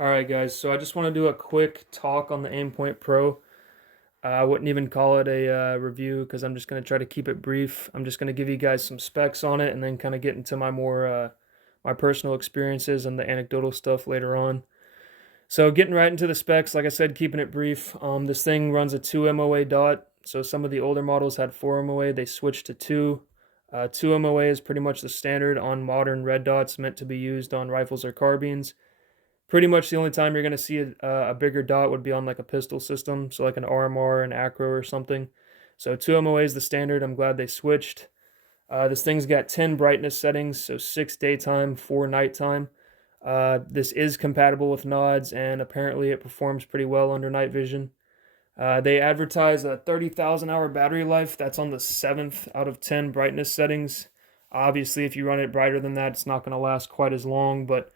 All right, guys. So I just want to do a quick talk on the Aimpoint Pro. I wouldn't even call it a review because I'm just going to try to keep it brief. I'm just going to give you guys some specs on it and then kind of get into my more my personal experiences and the anecdotal stuff later on. So getting right into the specs, like I said, keeping it brief. This thing runs a 2 MOA dot. So some of the older models had 4 MOA. They switched to 2. 2 MOA is pretty much the standard on modern red dots meant to be used on rifles or carbines. Pretty much the only time you're going to see a bigger dot would be on like a pistol system, so like an RMR, an Acro, or something. So 2 MOA is the standard. I'm glad they switched. This thing's got 10 brightness settings, so 6 daytime, 4 nighttime. This is compatible with nods, and apparently it performs pretty well under night vision. They advertise a 30,000 hour battery life. That's on the 7th out of 10 brightness settings. Obviously, if you run it brighter than that, it's not going to last quite as long, but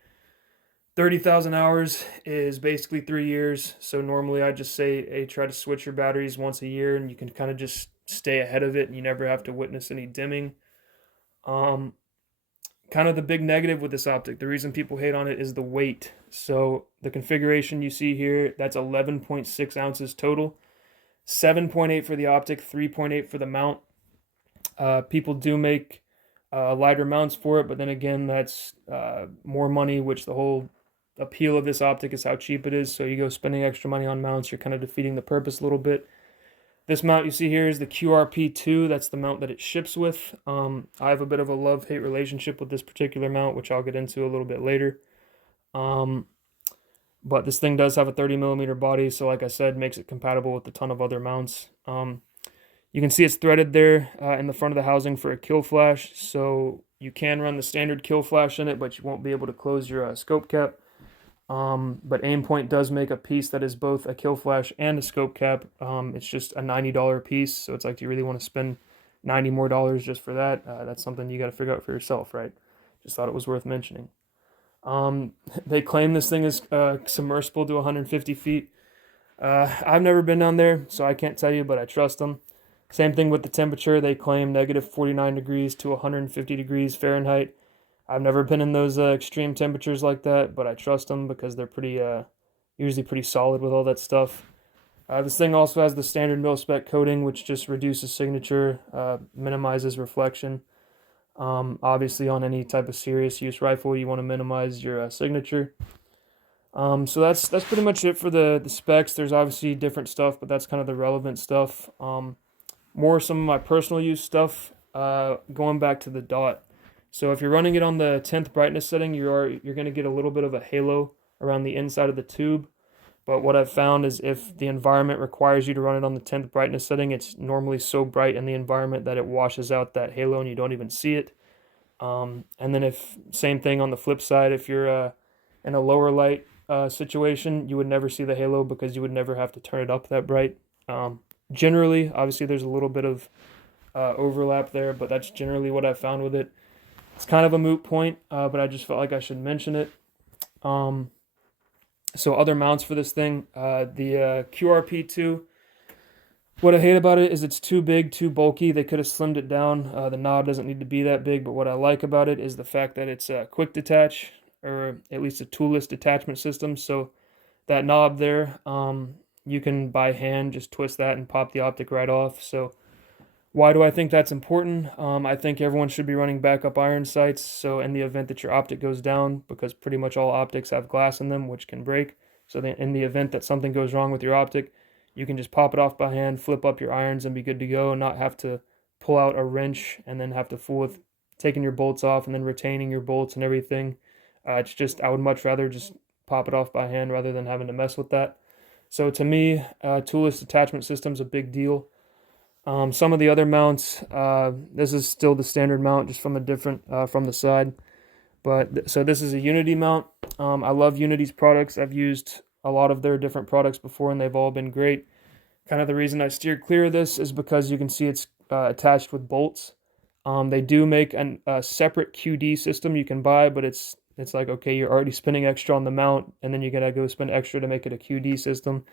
30,000 hours is basically 3 years. So normally I just say, hey, try to switch your batteries once a year and you can kind of just stay ahead of it and you never have to witness any dimming. Um, Kind of the big negative with this optic, the reason people hate on it is the weight. So the configuration you see here, that's 11.6 ounces total, 7.8 for the optic, 3.8 for the mount. People do make lighter mounts for it, but then again, that's more money, which the whole appeal of this optic is how cheap it is. So you go spending extra money on mounts, you're kind of defeating the purpose a little bit. This mount you see here is the QRP2. That's the mount that it ships with. I have a bit of a love-hate relationship with this particular mount, which I'll get into a little bit later. Um, but this thing does have a 30 millimeter body, so like I said, makes it compatible with a ton of other mounts. You can see it's threaded there in the front of the housing for a kill flash, so you can run the standard kill flash in it, but you won't be able to close your scope cap. But Aimpoint does make a piece that is both a kill flash and a scope cap. It's just a $90 piece, so it's like, do you really want to spend $90 more just for that? That's something you got to figure out for yourself, right? Just thought it was worth mentioning. Um, they claim this thing is submersible to 150 feet. I've never been down there, so I can't tell you, but I trust them. Same thing with the temperature. They claim negative 49 degrees to 150 degrees Fahrenheit. I've never been in those extreme temperatures like that, but I trust them because they're pretty usually pretty solid with all that stuff. This thing also has the standard mil spec coating, which just reduces signature, minimizes reflection. Obviously, on any type of serious use rifle, you want to minimize your signature. So that's pretty much it for the specs. There's obviously different stuff, but that's kind of the relevant stuff. More some of my personal use stuff. Going back to the dot. So if you're running it on the 10th brightness setting, you're going to get a little bit of a halo around the inside of the tube. But what I've found is if the environment requires you to run it on the 10th brightness setting, it's normally so bright in the environment that it washes out that halo and you don't even see it. And then if same thing on the flip side, if you're in a lower light situation, you would never see the halo because you would never have to turn it up that bright. Generally, obviously, there's a little bit of overlap there, but that's generally what I've found with it. It's kind of a moot point, but I just felt like I should mention it. Um, so other mounts for this thing, the QRP2. What I hate about it is it's too big, too bulky. They could have slimmed it down. The knob doesn't need to be that big, but what I like about it is the fact that it's a quick detach, or at least a toolless detachment system. So that knob there, you can by hand just twist that and pop the optic right off. So why do I think that's important? I think everyone should be running backup iron sights. So in the event that your optic goes down, because pretty much all optics have glass in them, which can break. So in the event that something goes wrong with your optic, you can just pop it off by hand, flip up your irons, and be good to go, and not have to pull out a wrench and then have to fool with taking your bolts off and then retaining your bolts and everything. It's just, I would much rather just pop it off by hand rather than having to mess with that. So to me, toolless attachment system is a big deal. Some of the other mounts, this is still the standard mount, just from a different from the side. But so this is a Unity mount. I love Unity's products. I've used a lot of their different products before, and they've all been great. Kind of the reason I steered clear of this is because you can see it's attached with bolts. They do make a separate QD system you can buy, but it's like, okay, you're already spending extra on the mount, and then you gotta go spend extra to make it a QD system.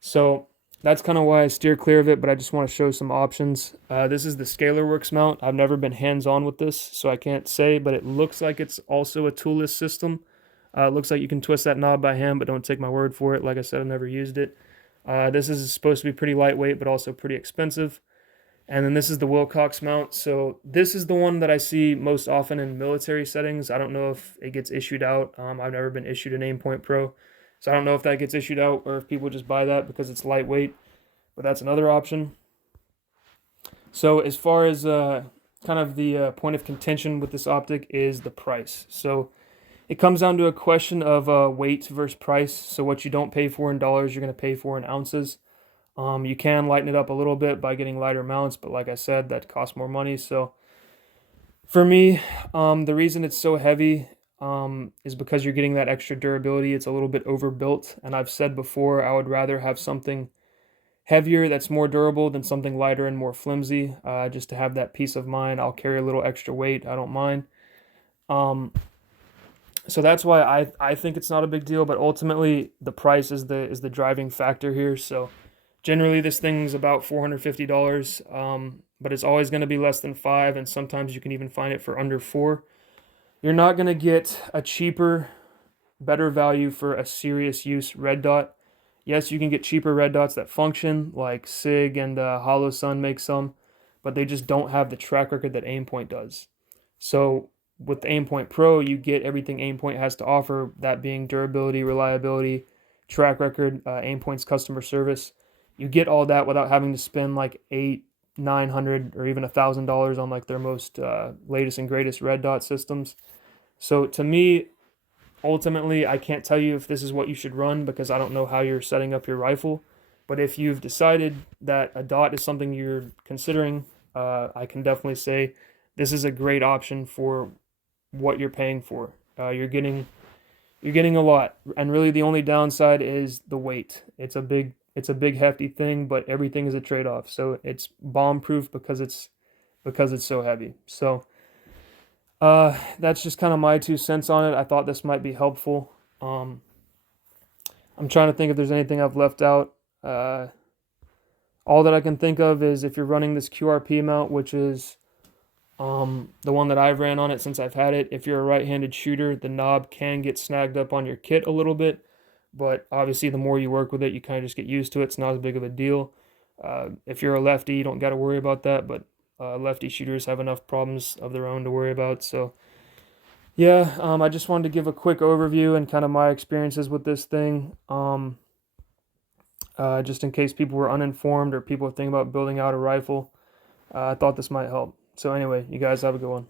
So that's kind of why I steer clear of it, but I just want to show some options. This is the ScalarWorks mount. I've never been hands-on with this, so I can't say, but it looks like it's also a toolless system. It looks like you can twist that knob by hand, but don't take my word for it. Like I said, I've never used it. This is supposed to be pretty lightweight, but also pretty expensive. And then this is the Wilcox mount. So this is the one that I see most often in military settings. I don't know if it gets issued out. I've never been issued an Aimpoint Pro. So I don't know if that gets issued out or if people just buy that because it's lightweight. But that's another option. So as far as kind of the point of contention with this optic is the price. So it comes down to a question of weight versus price. So what you don't pay for in dollars, you're going to pay for in ounces. You can lighten it up a little bit by getting lighter mounts, but like I said, that costs more money. So for me, the reason it's so heavy is because you're getting that extra durability. It's a little bit overbuilt, and I've said before, I would rather have something heavier that's more durable than something lighter and more flimsy, just to have that peace of mind. I'll carry a little extra weight. I don't mind. So that's why I think it's not a big deal, but ultimately the price is the driving factor here. So generally this thing's about $450, but it's always going to be less than $5, and sometimes you can even find it for under $4. You're not going to get a cheaper, better value for a serious use red dot. Yes, you can get cheaper red dots that function, like SIG and HoloSun make some, but they just don't have the track record that Aimpoint does. So with the Aimpoint Pro, you get everything Aimpoint has to offer, that being durability, reliability, track record, Aimpoint's customer service. You get all that without having to spend like $800, $900, or even $1,000 on like their most latest and greatest red dot systems. So to me, ultimately, I can't tell you if this is what you should run because I don't know how you're setting up your rifle. But if you've decided that a dot is something you're considering, I can definitely say this is a great option for what you're paying for. You're getting a lot, and really the only downside is the weight. It's a big hefty thing, but everything is a trade-off. So it's bomb-proof because it's so heavy. So that's just kind of my 2 cents on it. I thought this might be helpful. I'm trying to think if there's anything I've left out. All that I can think of is if you're running this QRP mount, which is the one that I've ran on it since I've had it. If you're a right-handed shooter, the knob can get snagged up on your kit a little bit, but obviously the more you work with it, you kind of just get used to it. It's not as big of a deal. If you're a lefty, you don't got to worry about that, but lefty shooters have enough problems of their own to worry about. So yeah, I just wanted to give a quick overview and kind of my experiences with this thing, just in case people were uninformed or people are thinking about building out a rifle. I thought this might help. So anyway, you guys have a good one.